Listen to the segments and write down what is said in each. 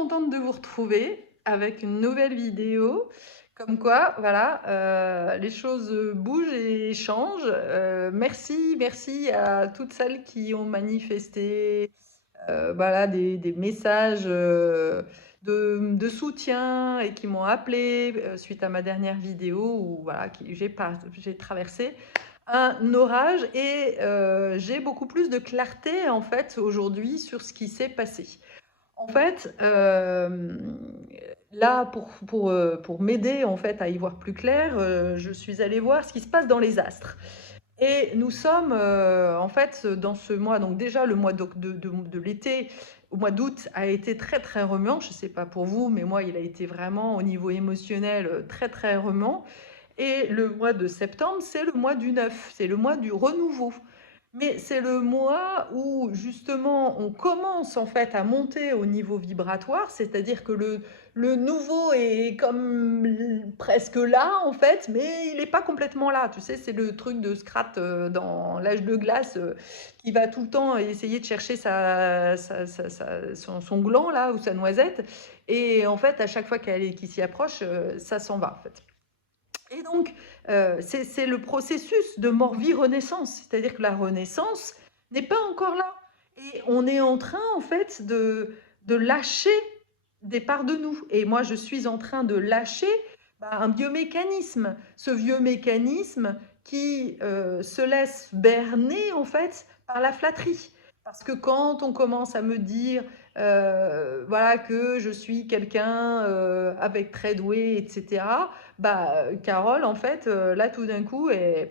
contente de vous retrouver avec une nouvelle vidéo. Comme quoi, voilà, les choses bougent et changent. Merci à toutes celles qui ont manifesté, voilà, des messages de soutien et qui m'ont appelé suite à ma dernière vidéo où voilà, j'ai traversé un orage et j'ai beaucoup plus de clarté en fait aujourd'hui sur ce qui s'est passé. En fait, là, pour m'aider en fait à y voir plus clair, je suis allée voir ce qui se passe dans les astres. Et nous sommes en fait dans ce mois, donc déjà le mois de l'été, au mois d'août, a été très très remuant. Je ne sais pas pour vous, mais moi, il a été vraiment au niveau émotionnel très très remuant. Et le mois de septembre, c'est le mois du neuf, c'est le mois du renouveau. Mais c'est le mois où justement on commence en fait à monter au niveau vibratoire, c'est-à-dire que le nouveau est comme presque là en fait, mais il n'est pas complètement là. Tu sais, c'est le truc de Scrat dans l'âge de glace qui va tout le temps essayer de chercher son gland là ou sa noisette. Et en fait, à chaque fois qu'il s'y approche, ça s'en va en fait. Et donc, c'est le processus de mort-vie-renaissance. C'est-à-dire que la renaissance n'est pas encore là. Et on est en train, en fait, de lâcher des parts de nous. Et moi, je suis en train de lâcher un biomécanisme. Ce vieux mécanisme qui se laisse berner, en fait, par la flatterie. Parce que quand on commence à me dire voilà, que je suis quelqu'un avec très doué, etc., bah, Carole, en fait, là, tout d'un coup, elle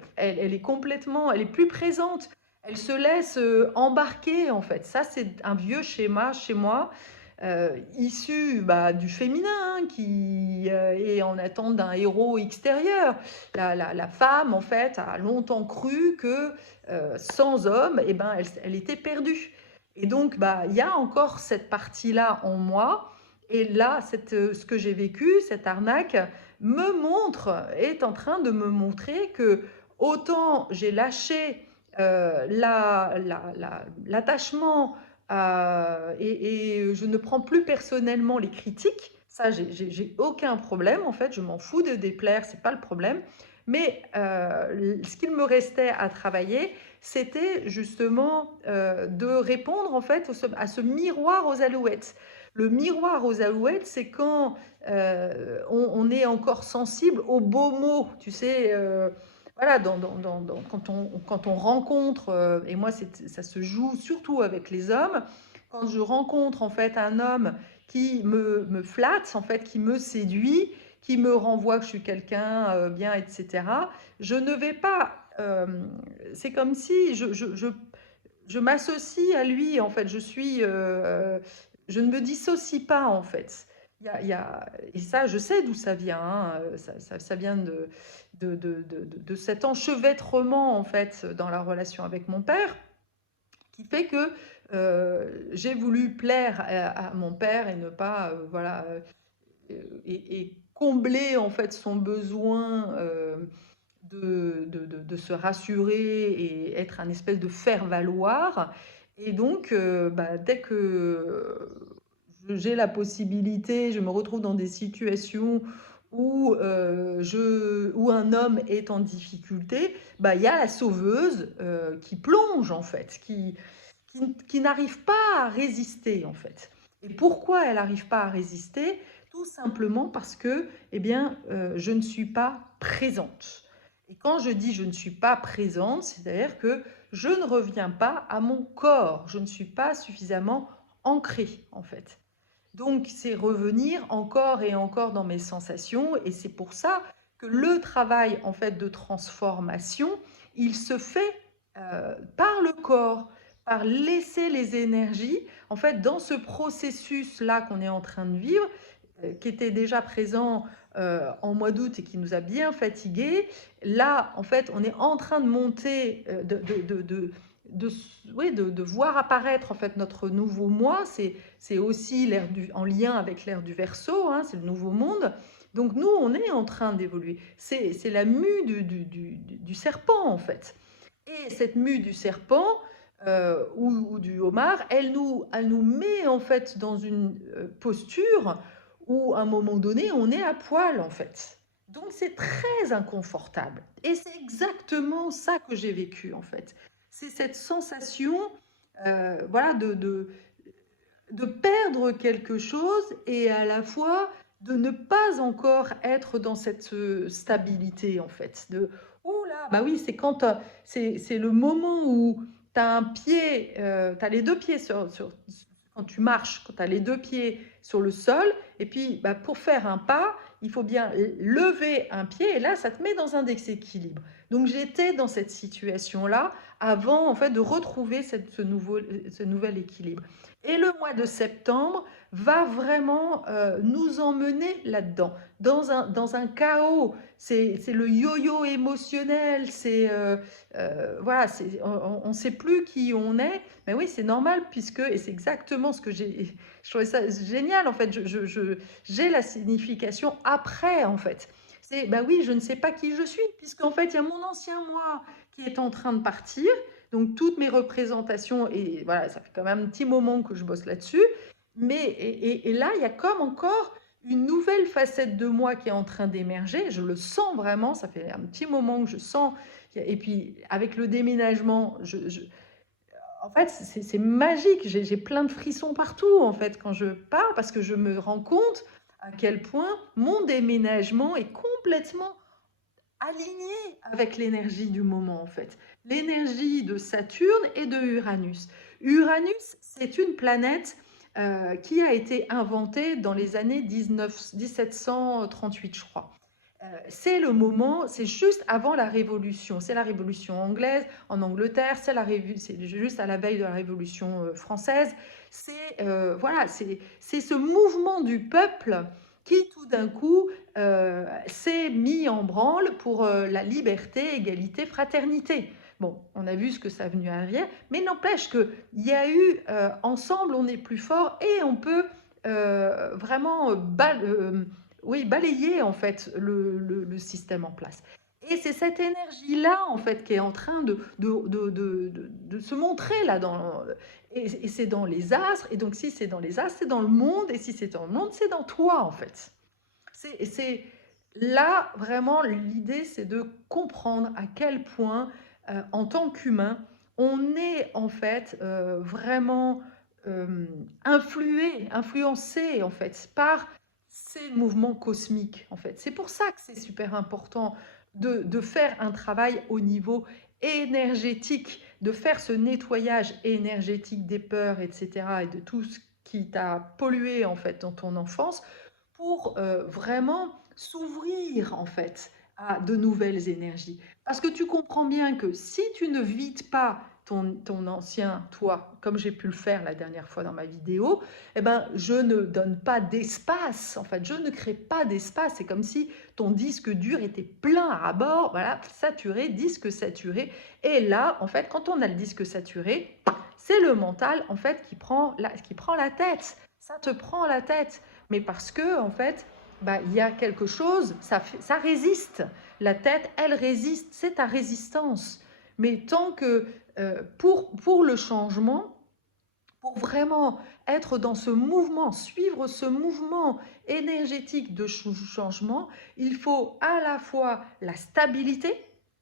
est complètement, elle est plus présente. Elle se laisse embarquer, en fait. Ça, c'est un vieux schéma chez moi, issu bah, du féminin, hein, qui est en attente d'un héros extérieur. La femme, en fait, a longtemps cru que sans homme, eh ben, elle était perdue. Et donc, bah, il y a encore cette partie-là en moi. Et là, ce que j'ai vécu, cette arnaque, est en train de me montrer que autant j'ai lâché l'attachement et je ne prends plus personnellement les critiques. Ça, j'ai aucun problème. En fait, je m'en fous de déplaire, c'est pas le problème. Mais ce qu'il me restait à travailler, c'était justement de répondre en fait à ce miroir aux alouettes. Le miroir aux alouettes, c'est quand on est encore sensible aux beaux mots, tu sais. Voilà, quand on rencontre, et moi ça se joue surtout avec les hommes, quand je rencontre en fait un homme qui me flatte, en fait, qui me séduit, qui me renvoie que je suis quelqu'un bien, etc., je ne vais pas. C'est comme si je m'associe à lui, en fait. Je ne me dissocie pas, en fait. Et ça, je sais d'où ça vient, hein. Ça vient de cet enchevêtrement, en fait, dans la relation avec mon père, qui fait que j'ai voulu plaire à mon père et ne pas, voilà, et combler, en fait, son besoin de se rassurer et être un espèce de faire-valoir. Et donc, bah, dès que j'ai la possibilité, je me retrouve dans des situations où un homme est en difficulté, bah, il y a la sauveuse qui plonge en fait, qui n'arrive pas à résister en fait. Et pourquoi elle n'arrive pas à résister? Tout simplement parce que, eh bien, je ne suis pas présente. Et quand je dis je ne suis pas présente, c'est-à-dire que je ne reviens pas à mon corps, je ne suis pas suffisamment ancrée en fait. Donc c'est revenir encore et encore dans mes sensations et c'est pour ça que le travail en fait de transformation, il se fait par le corps, par laisser les énergies en fait dans ce processus là qu'on est en train de vivre, qui était déjà présent en mois d'août et qui nous a bien fatigués. Là, en fait, on est en train de monter, de, oui, de voir apparaître en fait notre nouveau moi. C'est aussi en lien avec l'ère du Verseau, hein, c'est le nouveau monde. Donc nous, on est en train d'évoluer. C'est la mue du serpent en fait. Et cette mue du serpent, ou du homard, elle nous met en fait dans une posture où à un moment donné, on est à poil en fait. Donc c'est très inconfortable. Et c'est exactement ça que j'ai vécu en fait. C'est cette sensation voilà, de perdre quelque chose et à la fois de ne pas encore être dans cette stabilité en fait. De, oh là, bah oui, c'est quand c'est le moment où tu as un pied, tu as les deux pieds quand tu marches, quand tu as les deux pieds sur le sol, et puis bah, pour faire un pas, il faut bien lever un pied, et là, ça te met dans un déséquilibre. Donc j'étais dans cette situation-là avant en fait de retrouver ce nouvel équilibre. Et le mois de septembre va vraiment nous emmener là-dedans, dans un chaos. C'est le yo-yo émotionnel, voilà, on ne sait plus qui on est. Mais oui, c'est normal, puisque, et c'est exactement ce que je trouvais ça génial, en fait, j'ai la signification après, en fait. C'est, bah oui, je ne sais pas qui je suis, puisqu'en fait, il y a mon ancien moi qui est en train de partir, donc toutes mes représentations, et voilà, ça fait quand même un petit moment que je bosse là-dessus, mais et là, il y a comme encore une nouvelle facette de moi qui est en train d'émerger, je le sens vraiment, ça fait un petit moment que je sens, et puis avec le déménagement, en fait, c'est magique, j'ai plein de frissons partout, en fait, quand je pars, parce que je me rends compte à quel point mon déménagement est complètement aligné avec l'énergie du moment, en fait. L'énergie de Saturne et de Uranus. Uranus, c'est une planète qui a été inventée dans les années 1738, je crois. C'est le moment, c'est juste avant la Révolution. C'est la Révolution anglaise en Angleterre, c'est juste à la veille de la Révolution française. Voilà, c'est ce mouvement du peuple qui tout d'un coup s'est mis en branle pour la liberté, égalité, fraternité. Bon, on a vu ce que ça a venu arrière, mais n'empêche qu'il y a eu ensemble, on est plus fort et on peut vraiment oui, balayer en fait le système en place. Et c'est cette énergie-là en fait qui est en train de se montrer là et c'est dans les astres, et donc si c'est dans les astres, c'est dans le monde, et si c'est dans le monde, c'est dans toi en fait. C'est là vraiment l'idée, c'est de comprendre à quel point en tant qu'humain, on est en fait vraiment influencé en fait par ces mouvements cosmiques en fait. C'est pour ça que c'est super important de faire un travail au niveau énergétique, de faire ce nettoyage énergétique des peurs, etc., et de tout ce qui t'a pollué en fait dans ton enfance, pour vraiment s'ouvrir en fait à de nouvelles énergies. Parce que tu comprends bien que si tu ne vides pas ton ancien toi, comme j'ai pu le faire la dernière fois dans ma vidéo, eh ben, je ne donne pas d'espace, en fait, je ne crée pas d'espace. C'est comme si ton disque dur était plein à bord, voilà, saturé, disque saturé. Et là, en fait, quand on a le disque saturé, c'est le mental, en fait, qui prend la tête. Ça te prend la tête. Mais parce que, en fait, bah, il y a quelque chose, ça résiste. La tête, elle résiste, c'est ta résistance. Mais tant que pour le changement, pour vraiment être dans ce mouvement, suivre ce mouvement énergétique de changement, il faut à la fois la stabilité,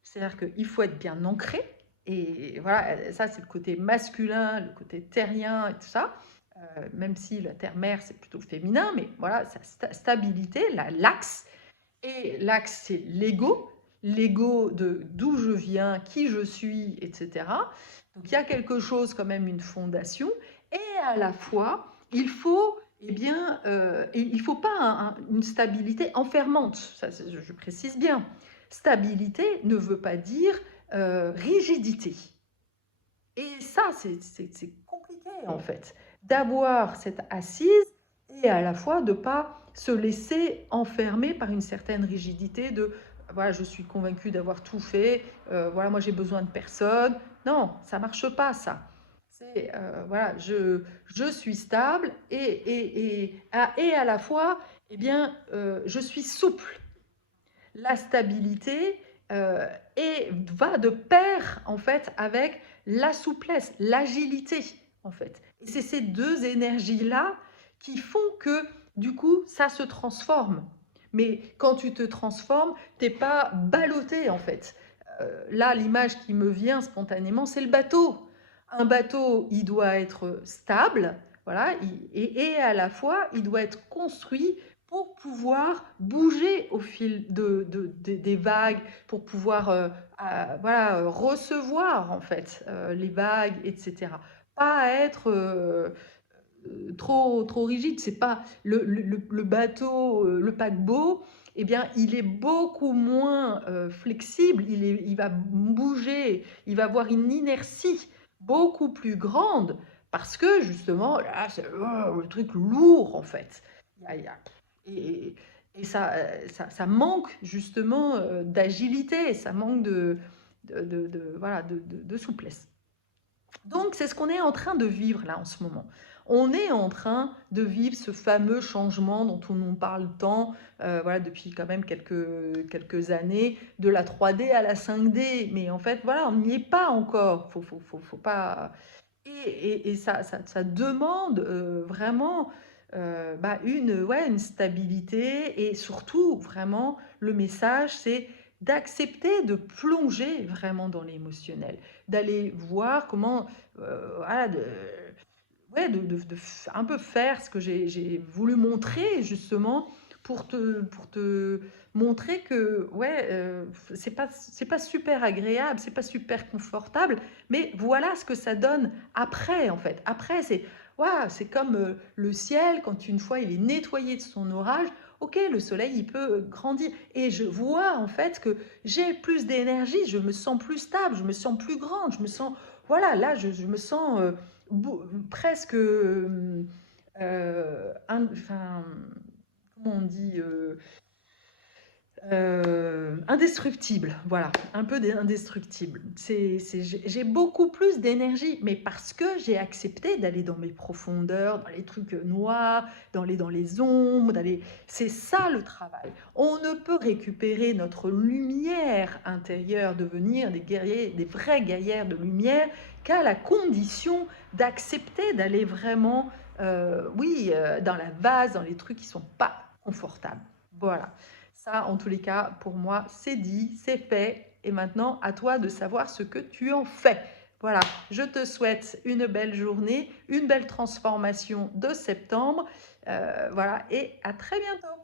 c'est-à-dire qu'il faut être bien ancré, et voilà, ça c'est le côté masculin, le côté terrien et tout ça, même si la terre-mère c'est plutôt féminin, mais voilà, sa stabilité, l'axe, et l'axe c'est l'ego de d'où je viens, qui je suis, etc. Donc il y a quelque chose quand même, une fondation, et à la fois il faut, eh bien, il faut pas une stabilité enfermante, ça je précise bien. Stabilité ne veut pas dire rigidité. Et ça, c'est compliqué en fait, d'avoir cette assise et à la fois de ne pas se laisser enfermer par une certaine rigidité de voilà, je suis convaincue d'avoir tout fait, voilà, moi j'ai besoin de personne. Non, ça ne marche pas ça. C'est voilà, je suis stable et à la fois, eh bien, je suis souple. La stabilité va de pair en fait avec la souplesse, l'agilité, en fait. Et c'est ces deux énergies-là qui font que, du coup, ça se transforme. Mais quand tu te transformes, t'es pas ballotté, en fait. Là, l'image qui me vient spontanément, c'est le bateau. Un bateau, il doit être stable, voilà, et à la fois, il doit être construit pour pouvoir bouger au fil des vagues, pour pouvoir voilà, recevoir en fait les vagues, etc. Pas être trop rigide. C'est pas le bateau, le paquebot, eh bien, il est beaucoup moins flexible, il va bouger, il va avoir une inertie beaucoup plus grande parce que justement, là, c'est le truc lourd en fait. Il y a- et et ça manque justement d'agilité, ça manque voilà, de souplesse. Donc, c'est ce qu'on est en train de vivre là en ce moment. On est en train de vivre ce fameux changement dont on nous parle tant, voilà, depuis quand même quelques années, de la 3D à la 5D. Mais en fait, voilà, on n'y est pas encore. Faut pas. Et ça demande vraiment bah, ouais, une stabilité et surtout, vraiment, le message, c'est d'accepter de plonger vraiment dans l'émotionnel, d'aller voir comment, voilà, ouais, un peu faire ce que j'ai voulu montrer justement pour te montrer que ouais, c'est pas super agréable, c'est pas super confortable, mais voilà ce que ça donne après en fait. Après, c'est waouh, c'est comme le ciel quand une fois il est nettoyé de son orage. Ok, le soleil il peut grandir et je vois en fait que j'ai plus d'énergie, je me sens plus stable, je me sens plus grande, je me sens voilà, là je me sens presque, enfin, comment on dit, indestructible, voilà, un peu indestructible. J'ai beaucoup plus d'énergie, mais parce que j'ai accepté d'aller dans mes profondeurs, dans les trucs noirs, dans les ombres, c'est ça le travail. On ne peut récupérer notre lumière intérieure, devenir des guerriers, des vrais guerrières de lumière, qu'à la condition d'accepter d'aller vraiment, oui, dans la vase, dans les trucs qui sont pas confortables. Voilà. Ça, en tous les cas, pour moi, c'est dit, c'est fait. Et maintenant, à toi de savoir ce que tu en fais. Voilà, je te souhaite une belle journée, une belle transformation de septembre. Voilà, et à très bientôt.